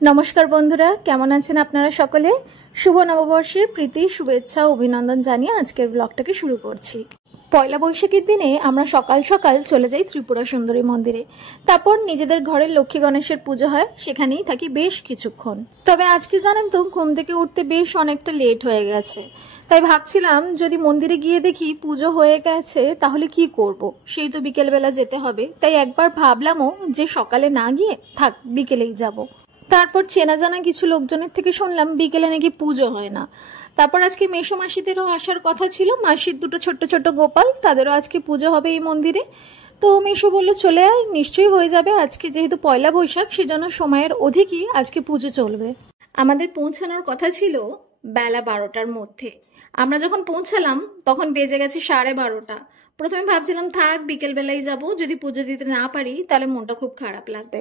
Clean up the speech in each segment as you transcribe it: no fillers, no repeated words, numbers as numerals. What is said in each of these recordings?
নমস্কার বন্ধুরা, কেমন আছেন আপনারা সকলে? শুভ নববর্ষের প্রীতি, শুভেচ্ছা, অভিনন্দন জানিয়ে আজকের ব্লগটাকে শুরু করছি। পয়লা বৈশাখের দিনে আমরা সকাল সকাল চলে যাই ত্রিপুরা সুন্দরী মন্দিরে। তারপর নিজেদের ঘরের লক্ষ্মী গণেশের পুজো হয়, সেখানেই থাকি বেশ কিছুক্ষণ। তবে আজকে জানেন তো, ঘুম থেকে উঠতে বেশ অনেকটা লেট হয়ে গেছে। তাই ভাবছিলাম যদি মন্দিরে গিয়ে দেখি পুজো হয়ে গেছে তাহলে কি করব, সেই তো বিকেলবেলা যেতে হবে। তাই একবার ভাবলামও যে সকালে না গিয়ে থাক, বিকেলেই যাব। তারপর চেনা জানা কিছু লোকজনের থেকে শুনলাম বিকেলে নাকি পুজো হয় না। তারপর আজকে মেসো মাসিদেরও আসার কথা ছিল, মাসির দুটো ছোট্ট ছোট্ট গোপাল, তাদেরও আজকে পুজো হবে এই মন্দিরে। তো মেসো বললো চলে আয়, নিশ্চয়ই হয়ে যাবে। আজকে যেহেতু পয়লা বৈশাখ, সেজন্য সময়ের অধিকই আজকে পুজো চলবে। আমাদের পৌঁছানোর কথা ছিল বেলা 12টার মধ্যে। আমরা যখন পৌঁছালাম তখন বেজে গেছে 12:30। প্রথমে ভাবছিলাম থাক, বিকেলবেলায় যাব, যদি পুজো দিতে না পারি তাহলে মনটা খুব খারাপ লাগবে।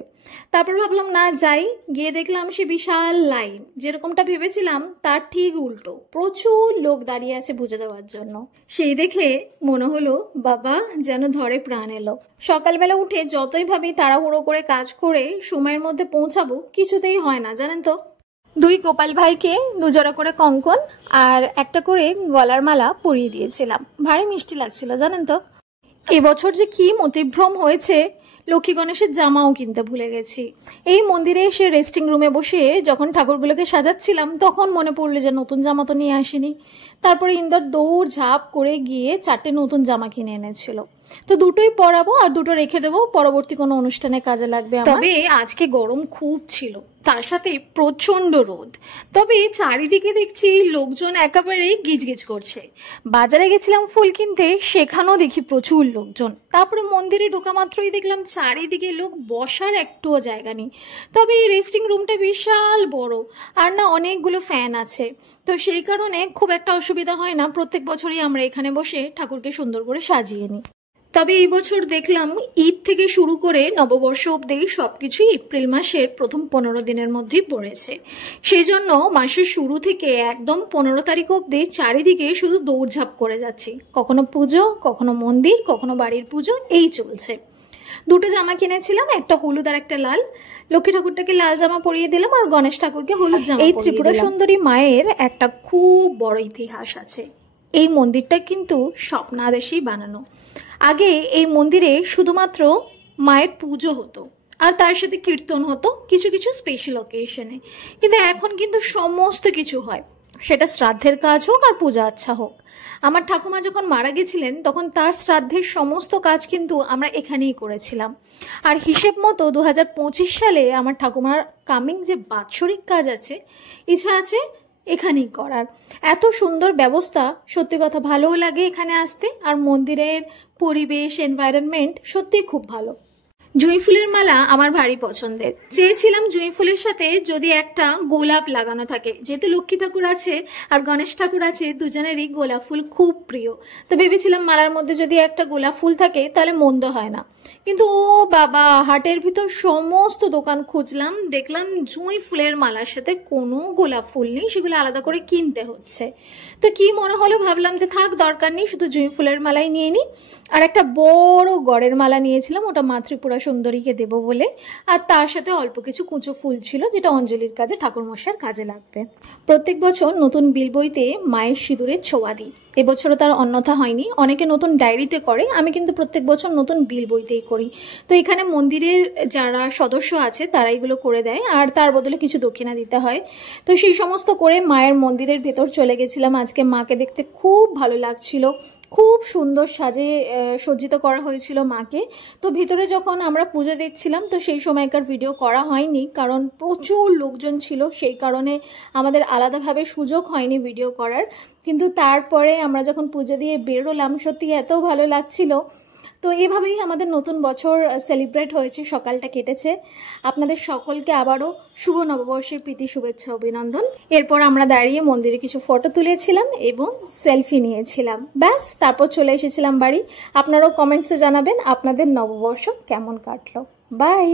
তারপর ভাবলাম না যাই, গিয়ে দেখলাম সে বিশাল লাইন। যেরকমটা ভেবেছিলাম তার ঠিক উল্টো, প্রচুর লোক দাঁড়িয়ে আছে পুজো দেওয়ার জন্য। সেই দেখে মনে হলো বাবা, যেন ধরে প্রাণ এলো। সকালবেলা উঠে যতই ভাবি তাড়াহুড়ো করে কাজ করে সময়ের মধ্যে পৌঁছাবো, কিছুতেই হয় না জানেন তো। দুই গোপাল ভাইকে দুজোড়া করে কঙ্কন আর একটা করে গলার মালা পরিয়ে দিয়েছিলাম, ভারী মিষ্টি লাগছিল জানেন তো। এবছর যে কি মতিভ্রম হয়েছে, লক্ষ্মী গণেশের জামাও কিনতে ভুলে গেছি। এই মন্দিরে এসে রেস্টিং রুমে বসে যখন ঠাকুরগুলোকে সাজাচ্ছিলাম তখন মনে পড়লো যে নতুন জামা তো নিয়ে আসিনি। তারপরে ইন্দর দৌড় ঝাঁপ করে গিয়ে 4টে নতুন জামা কিনে এনেছিল। তো দুটোই পরাবো আর দুটো রেখে দেবো, পরবর্তী কোনো অনুষ্ঠানে কাজে লাগবে। তবে আজকে গরম খুব ছিল, তার সাথে প্রচন্ড রোদ। তবে চারিদিকে দেখছি লোকজন একেবারে গিজগিজ করছে। বাজারে গেছিলাম ফুল কিনতে, সেখানেও দেখি প্রচুর লোকজন। তারপরে মন্দিরে ঢোকা মাত্রই দেখলাম চারিদিকে লোক, বসার একটুও জায়গা নেই। তবে এই রেস্টিং রুমটা বিশাল বড়, আর না অনেকগুলো ফ্যান আছে, তো সেই কারণে খুব একটা অসুবিধা হয় না। প্রত্যেক বছরই আমরা এখানে বসে ঠাকুরকে সুন্দর করে সাজিয়ে নিই। তবে এই বছর দেখলাম ঈদ থেকে শুরু করে নববর্ষ অবধি সবকিছুই এপ্রিল মাসের প্রথম 15 দিনের মধ্যেই পড়েছে। সেই জন্য মাসের শুরু থেকে একদম 15 তারিখ অবধি চারিদিকে শুধু দৌড়ঝাঁপ করে যাচ্ছি। কখনো পুজো, কখনো মন্দির, কখনো বাড়ির পুজো, এই চলছে। দুটো জামা কিনেছিলাম, একটা হলুদ আর একটা লাল। লক্ষ্মী ঠাকুরটাকে লাল জামা পরিয়ে দিলাম আর গণেশ ঠাকুরকে হলুদ জামা। এই ত্রিপুরা সুন্দরী মায়ের একটা খুব বড় ইতিহাস আছে। এই মন্দিরটা কিন্তু স্বপ্নাদেশেই বানানো। আগে এই মন্দিরে শুধুমাত্র মায়ের পুজো হতো আর তার সাথে কীর্তন হতো কিছু কিছু স্পেশাল অকেশনে, কিন্তু এখন কিন্তু সমস্ত কিছু হয়, সেটা শ্রাদ্ধের কাজ হোক আর পূজা আচ্ছা হোক। আমার ঠাকুমা যখন মারা গেছিলেন তখন তার শ্রাদ্ধের সমস্ত কাজ কিন্তু আমরা এখানেই করেছিলাম। আর হিসেব মতো 2025 সালে আমার ঠাকুমার কামিং যে বাৎসরিক কাজ আছে, ইচ্ছা আছে এখানেই করার। এত সুন্দর ব্যবস্থা, সত্যি কথা ভালোও লাগে এখানে আসতে। আর মন্দিরের পরিবেশ, এনভায়রনমেন্ট সত্যি খুব ভালো। জুঁই ফুলের মালা আমার ভারী পছন্দের। চেয়েছিলাম জুঁই ফুলের সাথে যদি একটা গোলাপ লাগানো থাকে, যেহেতু লক্ষ্মী ঠাকুর আছে আর গণেশ ঠাকুর আছে, দুজনেরই গোলাপ ফুল খুব প্রিয়। তো ভেবেছিলাম মালার মধ্যে যদি একটা গোলাপ ফুল থাকে তাহলে মন্দ হয় না। কিন্তু ও বাবা, হাটের ভিতর সমস্ত দোকান খুঁজলাম, দেখলাম জুঁই ফুলের মালার সাথে কোনো গোলাপ ফুল নেই, সেগুলো আলাদা করে কিনতে হচ্ছে। তো কি মনে হলো, ভাবলাম যে থাক, দরকার নেই, শুধু জুঁই ফুলের মালাই নিয়ে নিই। আর একটা বড় গড়ের মালা নিয়েছিলাম, ওটা মা ত্রিপুরা সুন্দরীকে দেবো বলে। আর তার সাথে অল্প কিছু কুঁচো ফুল ছিল, যেটা অঞ্জলির কাজে, ঠাকুরমশাইয়ের কাজে লাগবে। প্রত্যেক বছর নতুন বিল বইতে মায়ের সিঁদুরের ছোঁয়া দিই, এবছরও তার অন্যথা হয়নি। অনেকে নতুন ডায়েরিতে করে, আমি কিন্তু প্রত্যেক বছর নতুন বিল বইতেই করি। তো এখানে মন্দিরের যারা সদস্য আছে তারা এগুলো করে দেয়, আর তার বদলে কিছু দক্ষিণা দিতে হয়। তো সেই সমস্ত করে মায়ের মন্দিরের ভেতর চলে গেছিলাম। আজকে মাকে দেখতে খুব ভালো লাগছিল, খুব সুন্দর সাজে সজ্জিত করা হয়েছিল মাকে। তো ভিতরে যখন আমরা পুজো দেখছিলাম তো সেই সময়কার ভিডিও করা হয়নি, কারণ প্রচুর লোকজন ছিল, সেই কারণে আমাদের আলাদাভাবে সুযোগ হয়নি ভিডিও করার। কিন্তু তারপরে আমরা যখন পুজো দিয়ে বেরোলাম, সত্যি এত ভালো লাগছিল। তো এভাবেই আমাদের নতুন বছর সেলিব্রেট হয়েছে, সকালটা কেটেছে। আপনাদের সকলকে আবারও শুভ নববর্ষের প্রীতি, শুভেচ্ছা, অভিনন্দন। এরপর আমরা দাঁড়িয়ে মন্দিরে কিছু ফটো তুলেছিলাম এবং সেলফি নিয়েছিলাম, ব্যাস তারপর চলে এসেছিলাম বাড়ি। আপনারাও কমেন্টসে জানাবেন আপনাদের নববর্ষ কেমন কাটলো। বাই।